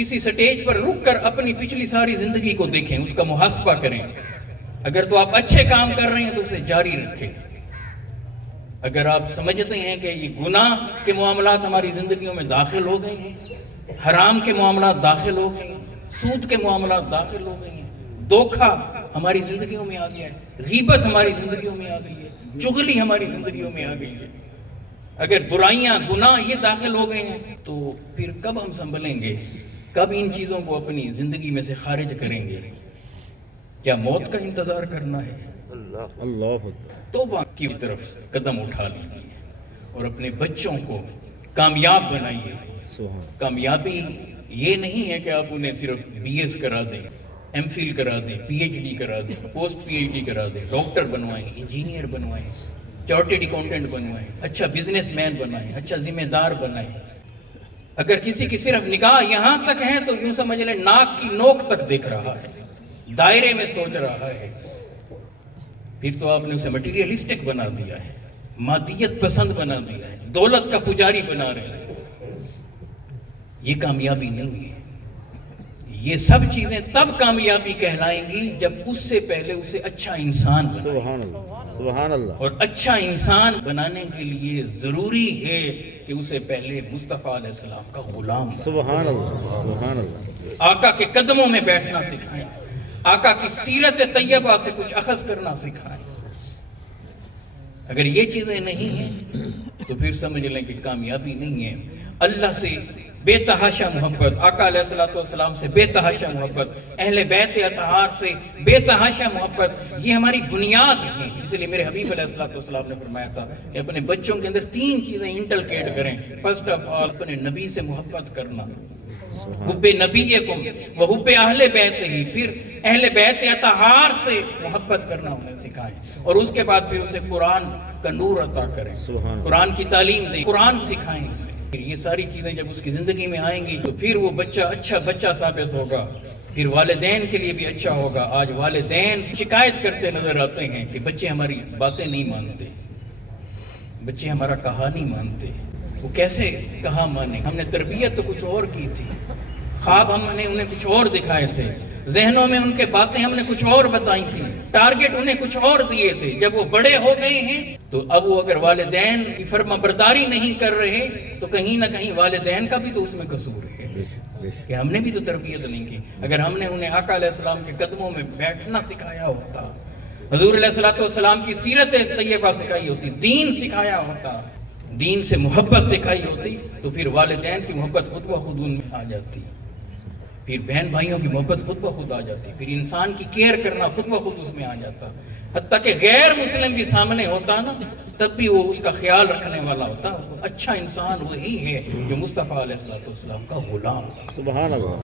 کسی سٹیج پر رک کر اپنی پچھلی ساری زندگی کو دیکھیں، اس کا محاسبہ کریں۔ اگر تو آپ اچھے کام کر رہے ہیں تو اسے جاری رکھیں۔ اگر آپ سمجھتے ہیں کہ یہ گناہ کے معاملات ہماری زندگیوں میں داخل ہو گئے ہیں، حرام کے معاملات داخل ہو گئے ہیں، سود کے معاملات داخل ہو گئے ہیں، دھوکہ ہماری زندگیوں میں آ گیا ہے، غیبت ہماری زندگیوں میں آ گئی ہے، چغلی ہماری زندگیوں میں آ گئی ہے، اگر برائیاں گناہ یہ داخل ہو گئے ہیں تو پھر کب ہم سنبھلیں گے؟ کب ان چیزوں کو اپنی زندگی میں سے خارج کریں گے؟ کیا موت کا انتظار کرنا ہے؟ اللہ توبہ کی طرف قدم اٹھا لیجیے اور اپنے بچوں کو کامیاب بنائیے۔ کامیابی یہ نہیں ہے کہ آپ انہیں صرف بی ایس کرا دیں، ایم فل کرا دیں، پی ایچ ڈی کرا دیں، پوسٹ پی ایچ ڈی کرا دیں، ڈاکٹر بنوائیں، انجینئر بنوائیں، چارٹرڈ اکاؤنٹنٹ بنوائیں، اچھا بزنس مین بنائیں، اچھا ذمہ دار بنائیں۔ اگر کسی کی صرف نگاہ یہاں تک ہے تو یوں سمجھ لیں ناک کی نوک تک دیکھ رہا ہے، دائرے میں سوچ رہا ہے، پھر تو آپ نے اسے مٹیریلسٹک بنا دیا ہے، مادیت پسند بنا دیا ہے، دولت کا پجاری بنا رہے ہیں۔ یہ کامیابی نہیں ہے۔ یہ سب چیزیں تب کامیابی کہلائیں گی جب اس سے پہلے اسے اچھا انسان بنائیں۔ سبحان اللہ، سبحان اللہ۔ اور اچھا انسان بنانے کے لیے ضروری ہے کہ اسے پہلے مصطفیٰ علیہ السلام کا غلام بنائیں۔ سبحان اللہ، سبحان اللہ۔ آقا کے قدموں میں بیٹھنا سکھائیں، آقا کی سیرت طیبہ سے کچھ اخذ کرنا سکھائیں۔ اگر یہ چیزیں نہیں ہیں تو پھر سمجھ لیں کہ کامیابی نہیں ہے۔ اللہ سے بے تحاشا محبت، آقا علیہ السلام سے بے تحاشا محبت، اہل بیت اطہار سے بے تحاشا محبت، یہ ہماری بنیاد ہے۔ اس لیے میرے حبیب علیہ السلام نے فرمایا تھا کہ اپنے بچوں کے اندر 3 چیزیں انٹلکیٹ کریں۔ فرسٹ آف آل اپنے نبی سے محبت کرنا، حب نبیکم و حب اہل بیت ہی، پھر اہل بیت اطہار سے محبت کرنا انہیں سکھائیں، اور اس کے بعد پھر اسے قرآن کا نور عطا کریں، قرآن کی تعلیم دیں، قرآن سکھائیں اسے۔ یہ ساری چیزیں جب اس کی زندگی میں آئیں گی تو پھر وہ بچہ اچھا بچہ ثابت ہوگا، پھر والدین کے لیے بھی اچھا ہوگا۔ آج والدین شکایت کرتے نظر آتے ہیں کہ بچے ہماری باتیں نہیں مانتے، بچے ہمارا کہا نہیں مانتے۔ وہ کیسے کہا مانے؟ ہم نے تربیت تو کچھ اور کی تھی، خواب ہم نے انہیں کچھ اور دکھائے تھے، ذہنوں میں ان کے باتیں ہم نے کچھ اور بتائی تھی، ٹارگٹ انہیں کچھ اور دیے تھے۔ جب وہ بڑے ہو گئے ہیں تو اب وہ اگر والدین کی فرما برداری نہیں کر رہے تو کہیں نہ کہیں والدین کا بھی تو اس میں قصور ہے کہ ہم نے بھی تو تربیت نہیں کی۔ اگر ہم نے انہیں آقا علیہ السلام کے قدموں میں بیٹھنا سکھایا ہوتا، حضور علیہ السلام کی سیرت طیبہ سکھائی ہوتی، دین سکھایا ہوتا، دین سے محبت سکھائی ہوتی، تو پھر والدین کی محبت خود بخود ان میں آ جاتی، پھر بہن بھائیوں کی محبت خود بخود آ جاتی، پھر انسان کی کیئر کرنا خود بخود اس میں آ جاتا۔ حتیٰ کہ غیر مسلم بھی سامنے ہوتا نا تب بھی وہ اس کا خیال رکھنے والا ہوتا۔ اچھا انسان وہی ہے جو مصطفیٰ علیہ السلام کا غلام۔ سبحان اللہ۔